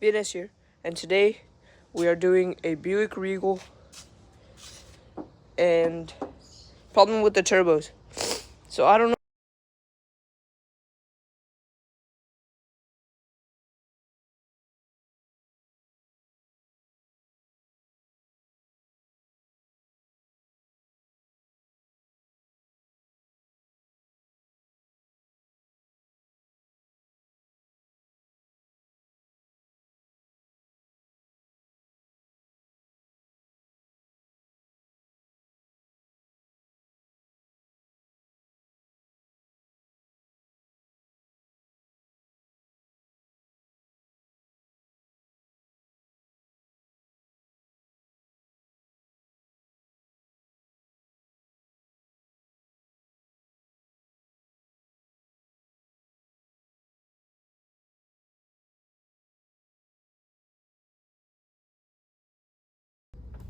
BNS here, and today we are doing a Buick Regal and problem with the turbos. So I don't know.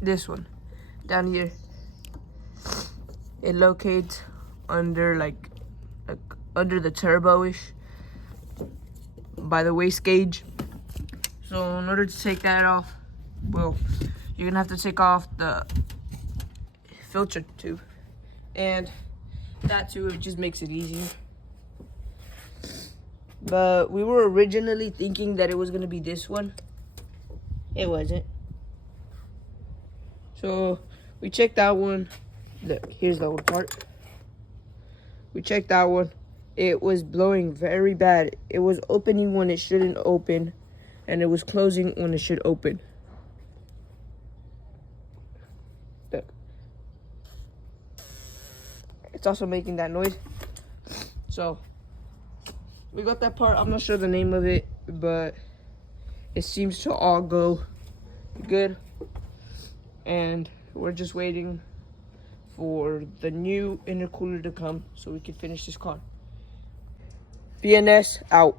This one down here, it locates under like under the turbo-ish by the waist gauge. So in order to take that off, well, you're gonna have to take off the filter tube, and that too, it just makes it easier. But we were originally thinking that it was gonna be this one. It wasn't. So we checked that one. Look, here's the old part. We checked that one. It was blowing very bad. It was opening when it shouldn't open, and it was closing when it should open. Look. It's also making that noise. So we got that part. I'm not sure the name of it, but it seems to all go good. And we're just waiting for the new intercooler to come so we can finish this car. BNS out.